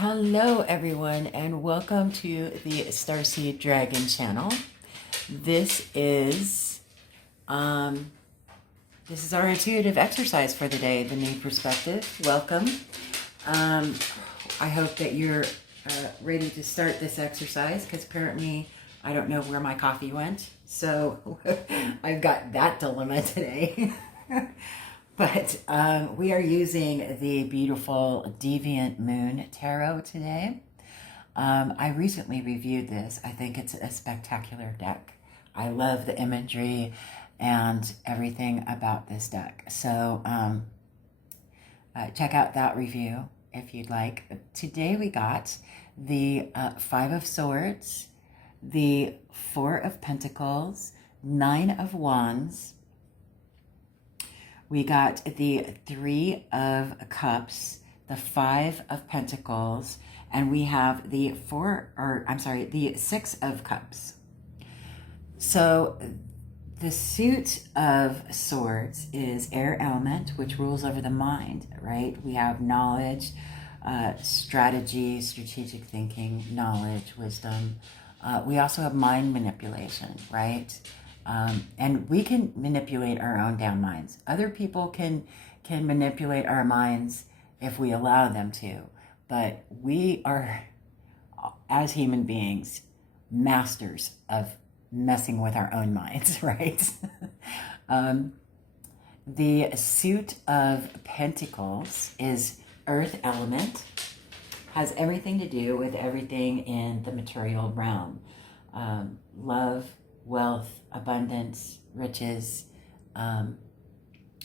Hello everyone and welcome to the Starseed Dragon channel. This is um this is our intuitive exercise for the day, the new perspective. Welcome. I hope that you're ready to start this exercise because apparently I don't know where my coffee went. So I've got that dilemma today. But we are using the beautiful Deviant Moon Tarot today. I recently reviewed this. I think it's a spectacular deck. I love the imagery and everything about this deck. So check out that review if you'd like. Today we got the Five of Swords, the Four of Pentacles, Nine of Wands. We got the Three of Cups, the Five of Pentacles, and we have the the Six of Cups. So the suit of swords is air element, which rules over the mind, right? We have knowledge, strategy, strategic thinking, knowledge, wisdom. We also have mind manipulation, right? And we can manipulate our own damn minds. Other people can manipulate our minds if we allow them to. But we are, as human beings, masters of messing with our own minds, right? The suit of Pentacles is earth element, has everything to do with everything in the material realm. Love, wealth, abundance, riches,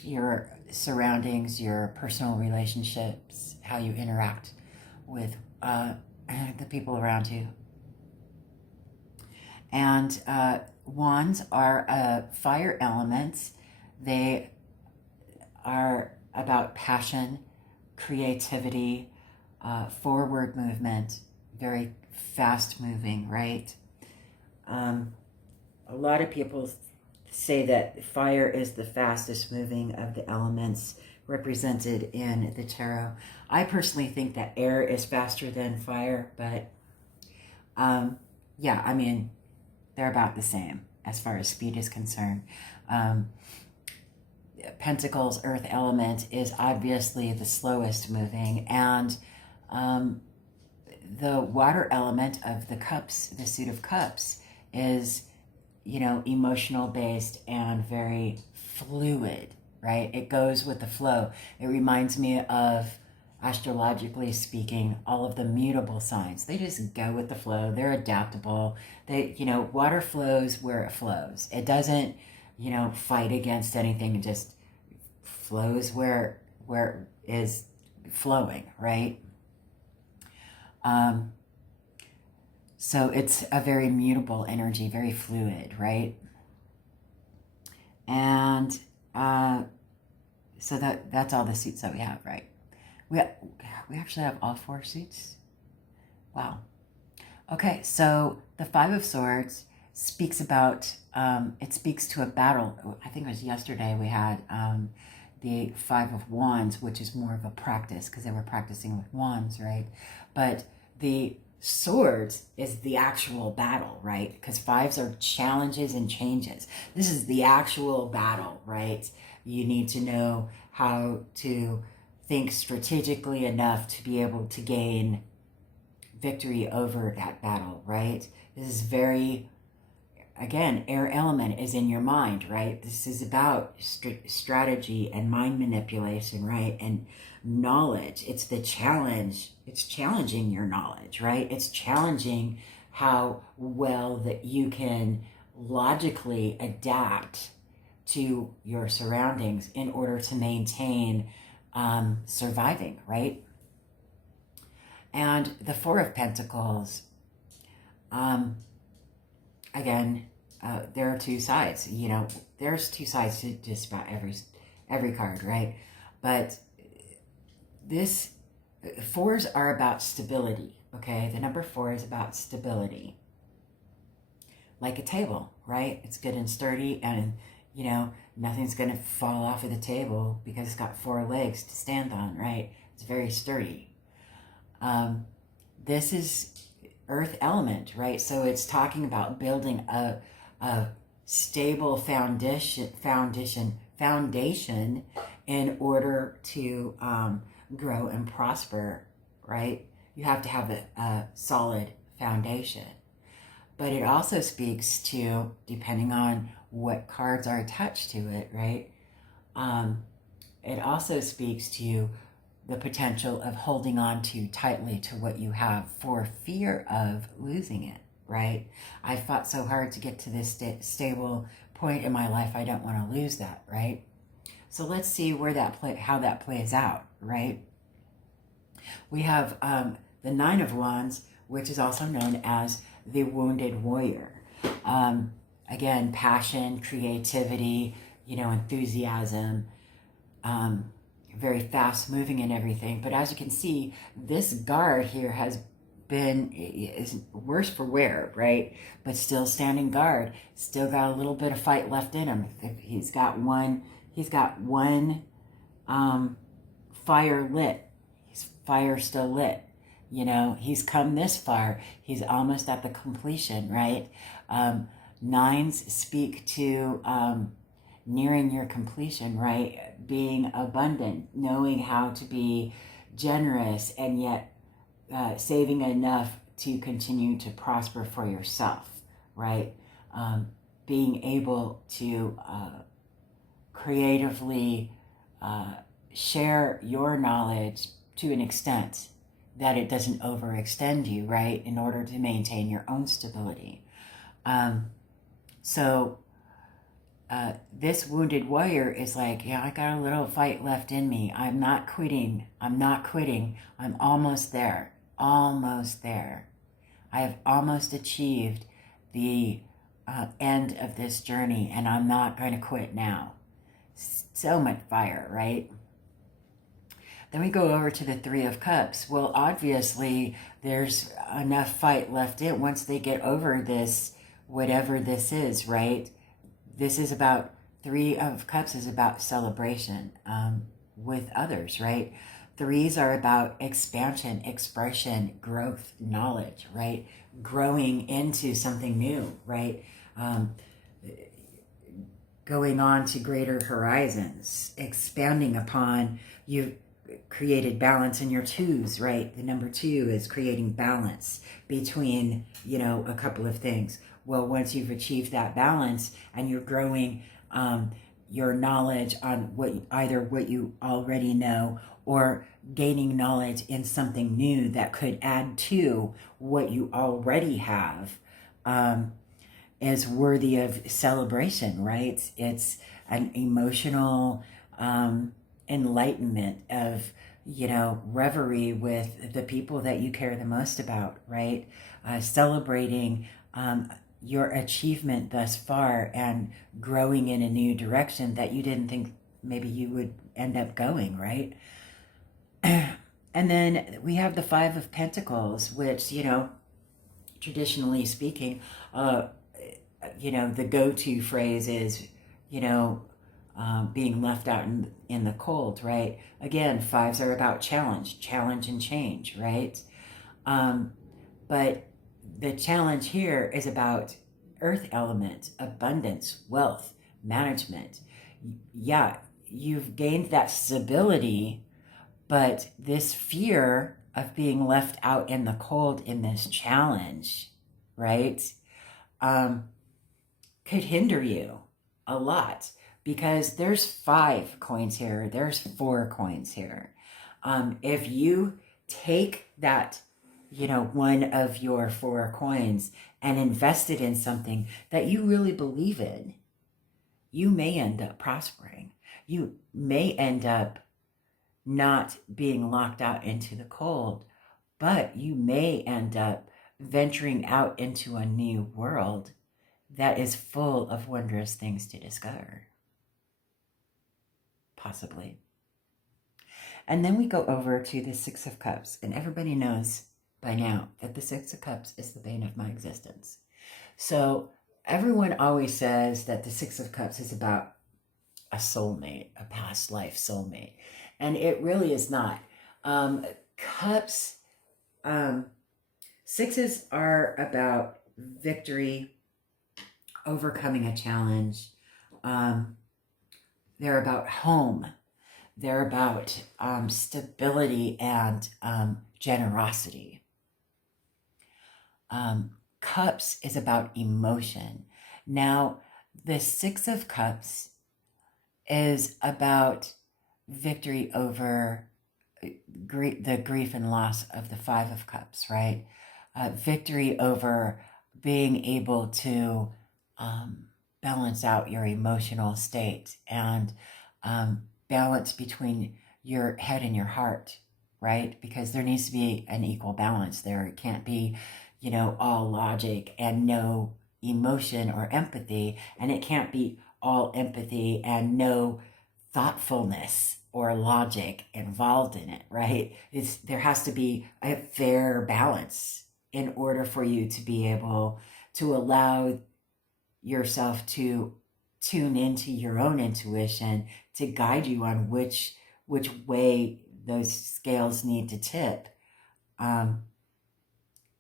your surroundings, your personal relationships, how you interact with the people around you. And wands are fire elements. They are about passion, creativity, forward movement, very fast moving, right? A lot of people say that fire is the fastest moving of the elements represented in the tarot. I personally think that air is faster than fire, but yeah, I mean, they're about the same as far as speed is concerned. Pentacles, earth element, is obviously the slowest moving, and the water element of the cups, the suit of cups, is, you know, emotional based and very fluid, right? It goes with the flow. It reminds me of, astrologically speaking, all of the mutable signs. They just go with the flow. They're adaptable. They, you know, water flows where it flows. It doesn't, you know, fight against anything. It just flows where it is flowing, right? So it's a very mutable energy, very fluid, right? And so that's all the suits that we have, right? We actually have all four suits. Wow. Okay, so the Five of Swords speaks about, it speaks to a battle. I think it was yesterday we had the Five of Wands, which is more of a practice because they were practicing with wands, right? But the swords is the actual battle, right? Because fives are challenges and changes. This is the actual battle, right? You need to know how to think strategically enough to be able to gain victory over that battle, right? This is very, again, air element is in your mind, right? This is about strategy and mind manipulation, right? And knowledge. It's the challenge. It's challenging your knowledge, right? It's challenging how well that you can logically adapt to your surroundings in order to maintain surviving, right? And the Four of Pentacles, again, there are two sides. You know, there's two sides to just about every card, right? But this, fours are about stability, okay? The number 4 is about stability. Like a table, right? It's good and sturdy, and, you know, nothing's going to fall off of the table because it's got 4 legs to stand on, right? It's very sturdy. this is earth element, right? So it's talking about building a stable foundation in order to grow and prosper, right? You have to have a solid foundation. But it also speaks to, depending on what cards are attached to it, right? It also speaks to the potential of holding on too tightly to what you have for fear of losing it, right? I fought so hard to get to this stable point in my life. I don't want to lose that, right? So let's see where how that plays out, right? We have the Nine of Wands, which is also known as the Wounded Warrior. Again, passion, creativity, enthusiasm, very fast moving and everything. But as you can see, this guard here is worse for wear, right? But still standing guard, still got a little bit of fight left in him. He's got one fire lit. His fire still lit. He's come this far. He's almost at the completion, right? Nines speak to nearing your completion, right? Being abundant, knowing how to be generous, and yet saving enough to continue to prosper for yourself, right? Being able to creatively share your knowledge to an extent that it doesn't overextend you, right? In order to maintain your own stability. So this Wounded Warrior is like, yeah, I got a little fight left in me. I'm not quitting. I'm almost there. I have almost achieved the end of this journey, and I'm not going to quit now. So much fire, right? Then we go over to the Three of Cups. Well, obviously, there's enough fight left in once they get over this, whatever this is, right? This is about, Three of Cups is about celebration with others, right? Threes are about expansion, expression, growth, knowledge, right? Growing into something new, right? Going on to greater horizons, expanding upon, you've created balance in your twos, right? The number two is creating balance between, a couple of things. Well, once you've achieved that balance and you're growing your knowledge on what you already know, or gaining knowledge in something new that could add to what you already have, is worthy of celebration, right? It's an emotional enlightenment of, reverie with the people that you care the most about, right? Celebrating your achievement thus far and growing in a new direction that you didn't think maybe you would end up going, right? And then we have the Five of Pentacles, which, traditionally speaking, the go-to phrase is, being left out in the cold, right? Again, fives are about challenge and change, right? But the challenge here is about earth element, abundance, wealth, management. Yeah, you've gained that stability, but this fear of being left out in the cold in this challenge, right, could hinder you a lot, because there's 5 coins here, there's 4 coins here. If you take that, one of your 4 coins and invest it in something that you really believe in, you may end up prospering. You may end up not being locked out into the cold, but you may end up venturing out into a new world that is full of wondrous things to discover. Possibly. And then we go over to the Six of Cups, and everybody knows by now that the Six of Cups is the bane of my existence. So everyone always says that the Six of Cups is about a soulmate, a past life soulmate, and it really is not. Cups Sixes are about victory, overcoming a challenge. They're about home. They're about stability and generosity. Cups is about emotion. Now, the Six of Cups is about victory over the grief and loss of the Five of Cups, right? Victory over being able to balance out your emotional state and balance between your head and your heart, right? Because there needs to be an equal balance there. It can't be, all logic and no emotion or empathy, and it can't be all empathy and no thoughtfulness or logic involved in it, right? There has to be a fair balance in order for you to be able to allow yourself to tune into your own intuition to guide you on which way those scales need to tip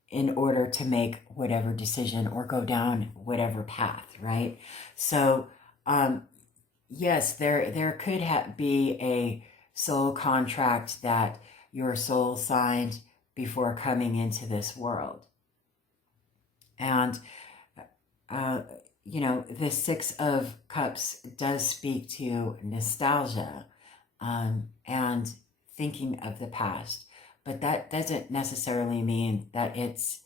in order to make whatever decision or go down whatever path, right? So yes, there could be a soul contract that your soul signed before coming into this world. And, the Six of Cups does speak to nostalgia and thinking of the past. But that doesn't necessarily mean that it's,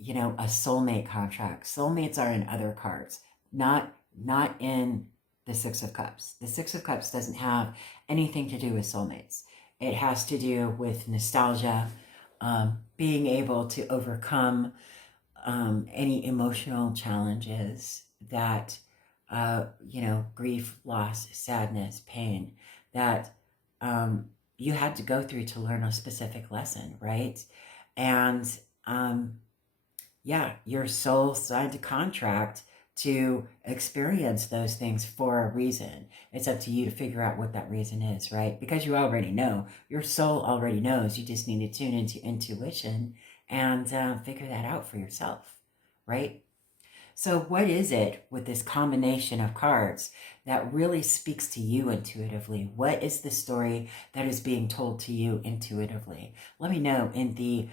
a soulmate contract. Soulmates are in other cards, not in the Six of Cups. The Six of Cups doesn't have anything to do with soulmates. It has to do with nostalgia, being able to overcome any emotional challenges that, grief, loss, sadness, pain, that you had to go through to learn a specific lesson, right? And your soul signed a contract to experience those things for a reason. It's up to you to figure out what that reason is, right? Because you already know. Your soul already knows. You just need to tune into intuition and figure that out for yourself, right? So what is it with this combination of cards that really speaks to you intuitively? What is the story that is being told to you intuitively? Let me know in the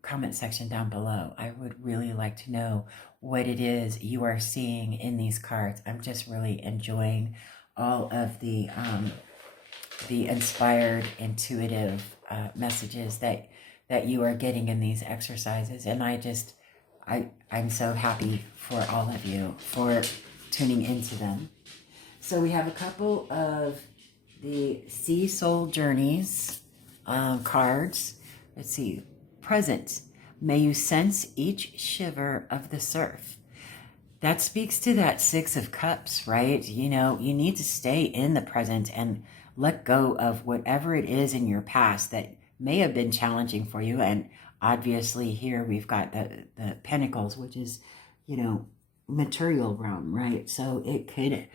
comment section down below. I would really like to know what it is you are seeing in these cards. I'm just really enjoying all of the inspired, intuitive messages that you are getting in these exercises. And I'm so happy for all of you for tuning into them. So we have a couple of the Sea Soul Journeys cards. Let's see. Present. May you sense each shiver of the surf. That speaks to that Six of Cups, right? You need to stay in the present and let go of whatever it is in your past that may have been challenging for you. And obviously here we've got the Pentacles, which is, material realm, right? So it could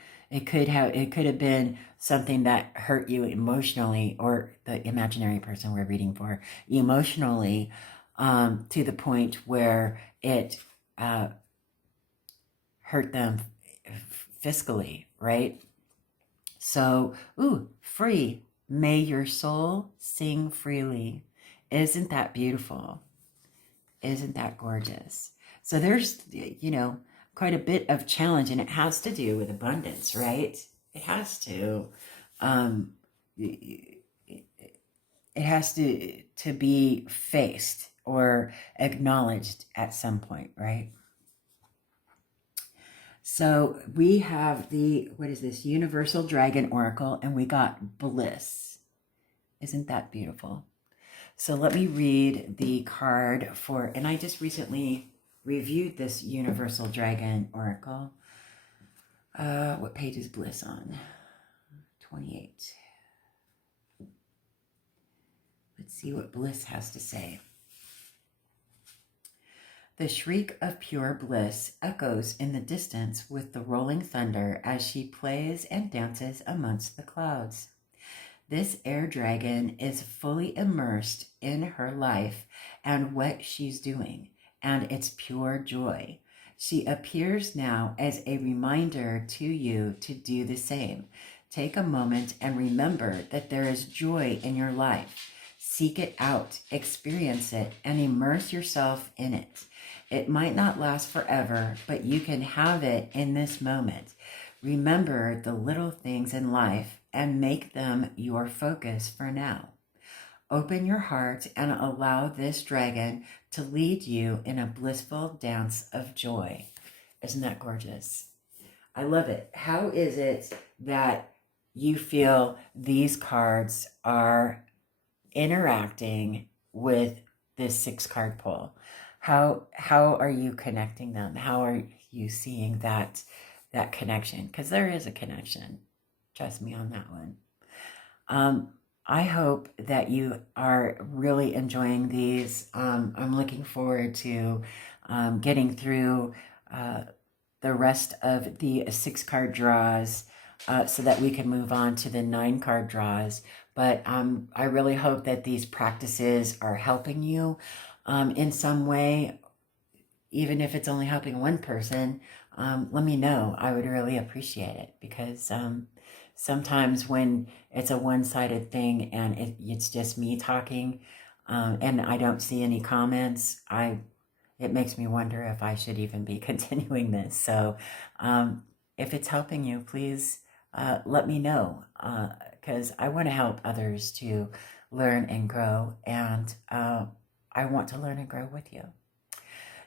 have been something that hurt you emotionally, or the imaginary person we're reading for emotionally, to the point where it hurt them fiscally, right? So, free. May your soul sing freely. Isn't that beautiful? Isn't that gorgeous? So there's, quite a bit of challenge, and it has to do with abundance, right? It has to. It has to be faced or acknowledged at some point, right? So we have what is this? Universal Dragon Oracle, and we got bliss. Isn't that beautiful? So let me read the card and I just recently reviewed this Universal Dragon Oracle. What page is bliss on? 28. Let's see what bliss has to say. The shriek of pure bliss echoes in the distance with the rolling thunder as she plays and dances amongst the clouds. This air dragon is fully immersed in her life and what she's doing, and it's pure joy. She appears now as a reminder to you to do the same. Take a moment and remember that there is joy in your life. Seek it out, experience it, and immerse yourself in it. It might not last forever, but you can have it in this moment. Remember the little things in life and make them your focus for now. Open your heart and allow this dragon to lead you in a blissful dance of joy. Isn't that gorgeous? I love it. How is it that you feel these cards are interacting with this 6-card pull? How are you connecting them? How are you seeing that connection? Because there is a connection. Trust me on that one. I hope that you are really enjoying these. I'm looking forward to getting through the rest of the 6-card draws so that we can move on to the 9-card draws. But I really hope that these practices are helping you in some way, even if it's only helping one person. Let me know. I would really appreciate it, because sometimes when it's a one-sided thing and it's just me talking and I don't see any comments, it makes me wonder if I should even be continuing this. So if it's helping you, please let me know, because I want to help others to learn and grow, and I want to learn and grow with you.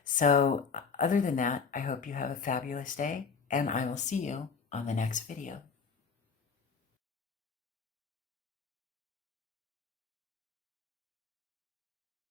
So other than that, I hope you have a fabulous day, and I will see you on the next video.